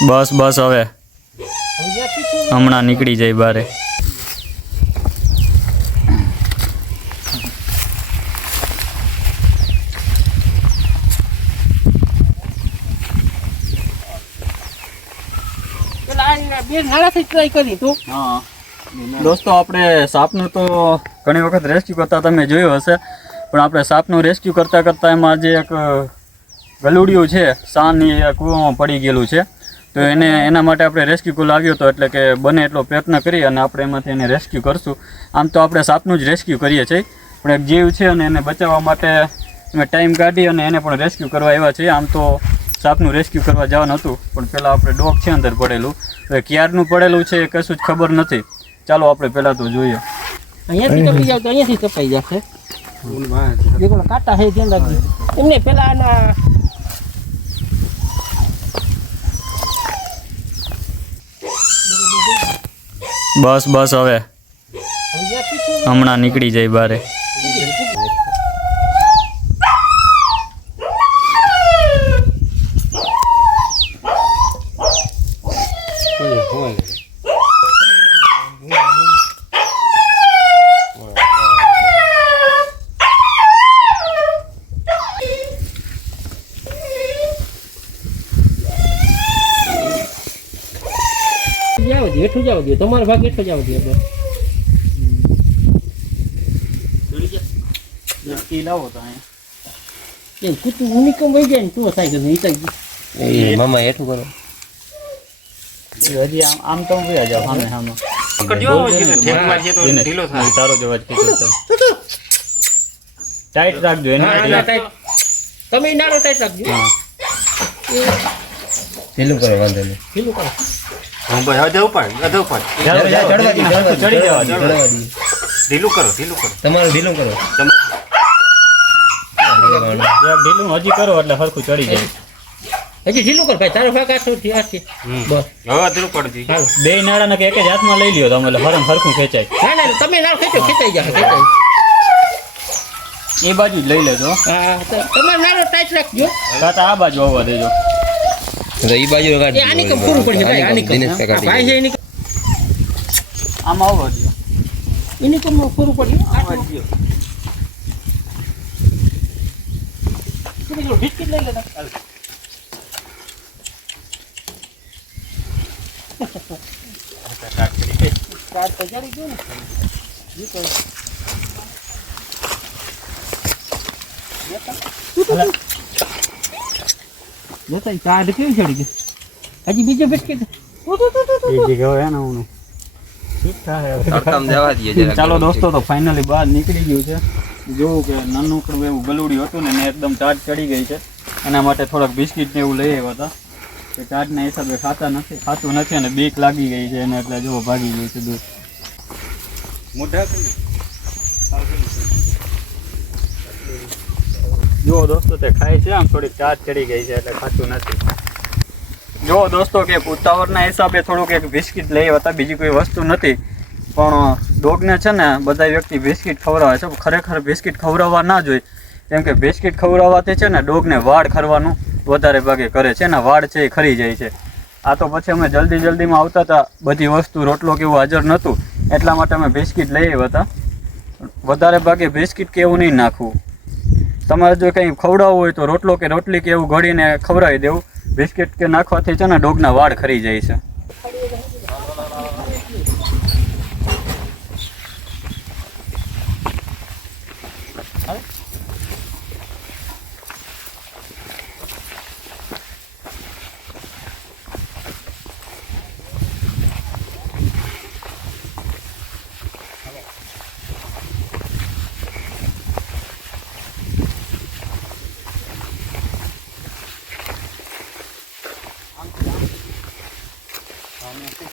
બસ બસ હવે. હમણાં નીકળી જાય બારે. બે નાળાથી ટ્રાય કરી તું. હા. દોસ્તો આપણે સાપનું તો ઘણી વખત રેસ્ક્યુ કરતા તમે જોયું હશે પણ આપણે સાપનું રેસ્ક્યુ કરતાં કરતાં એમાં જે એક ગલુડિયું છે સાની એ કૂવામાં પડી ગયેલું છે. તો એને એના માટે આપણે રેસ્ક્યુ કોલ આવ્યો હતો એટલે કે બને એટલો પ્રયત્ન કરી અને આપણે એમાંથી એને રેસ્ક્યુ કરશું. આમ તો આપણે સાપનું જ રેસ્ક્યુ કરીએ છીએ. પણ એક જીવ છે અને એને બચાવવા માટે અમે ટાઈમ કાઢી અને એને પણ રેસ્ક્યુ કરવા આવ્યા છીએ. આમ તો સાપનું રેસ્ક્યુ કરવા જવાનું હતું પણ પહેલાં આપણે ડોગ છે અંદર પડેલું. એ ક્યારનું પડેલું છે એ કશું જ ખબર નથી. ચાલો આપણે પહેલાં તો જોઈએ. અહીંયાથી કપી જાવ તો અહીંયાથી કપાઈ જશે. કાંટા છે ધ્યાન રાખજો. એમને પેલા આના બસ બસ હવે. હમણાં નીકળી જાય બારે. જાવ દે હેઠું જાવ દે તમારો ભાગ હેઠો જાવ દે. આપણે લાવો તો એમ કૂતું ઉનિકમ વહી જાય ને તો થાય કે નીકળી ગયું એ મામા હેઠું કરો. હજી આમ આમ તો હું જાવ સામે સામે. તારો જ અવાજ કીધો ટાઈટ રાખજો એને. તમે નાળો ટાઈટ રાખજો. ઢીલું કરો વાંધો નહીં. ઢીલું કરો. ચાલો, ચાલો, ચડવા દી, ચડવા દી, ચડી જવા દો. ચડવા દી. તમારું ઢીલું કરો. જરાક ઢીલું હજી કરો એટલે સરખું ચડી જાય. હજી ઢીલું કર ભાઈ તારો ભાગ આઠો થી આઠ છે. બસ. હાલો. બે નાળા કે એક જ હાથમાં લઈ લ્યો તમે એટલે હરમ હરખું ખેંચાય. ના ના તમે નાળ ખેંચો ખેંચાઈ જાય ખેંચાય એ બાજુ જ લઈ લેજો. હા તો તમે નાળો ટાઈટ રાખજો. કાતા આ બાજુ આવવા દેજો. તો ઈ બાજુ એ આની કમ પૂરું પડશે ભાઈ આની કમ કાકા ભાઈ છે એની કમ આમાં આવવા દો એની કમ પૂરું પડશે. તમે જો બિસ્કિટ લઈ લેતા સ્ટાર્ટ તો જરી ગયું ને ઈ તો જોતા કાર્ડ કેવી ચડી ગયું હજી બીજો બિસ્કિટ? ચાલો દોસ્તો તો ફાઇનલી બહાર નીકળી ગયું છે. જોવું કે નાનકડું એવું ગલુડિયું હતું ને એને એકદમ ચાટ ચડી ગઈ છે. એના માટે થોડાક બિસ્કિટ ને એવું લઈ આવ્યા હતા. કે ચાટના હિસાબે ખાતા નથી ખાતું નથી અને બીક લાગી ગઈ છે એને એટલે જો ભાગી ગયું છે દૂર જુઓ દોસ્તો, તે ખાય છે આમ થોડીક ચાર ચડી ગઈ છે એટલે ખાતું નથી. જો દોસ્તો, કે ઉતાવળના હિસાબે થોડુંક એક બિસ્કિટ લઈ હતા બીજી કોઈ વસ્તુ નથી. પણ ડોગને છે ને, બધા વ્યક્તિ બિસ્કિટ ખવડાવે છે. ખરેખર બિસ્કિટ ખવડાવવા ના જોઈએ. કેમ કે બિસ્કિટ ખવડાવવાથી છે ને, ડોગને વાળ ખરવાનું વધારે ભાગે કરે છે ને, વાળ છે એ ખરી જાય છે. આ તો પછી અમે જલ્દી જલ્દીમાં આવતા હતા, બધી વસ્તુ રોટલો કે એવું હાજર નહોતું. એટલા માટે અમે બિસ્કિટ લઈ આવ્યા હતા. વધારે ભાગે બિસ્કિટ કે એવું નહીં નાખવું. તમારે જો કંઈ ખવડાવવું હોય તો રોટલો કે રોટલી કે એવું ઘડીને ખવડાવી દેવું બિસ્કિટ કે નાખવાથી છે ને ડોગના વાળ ખરી જાય છે Huh?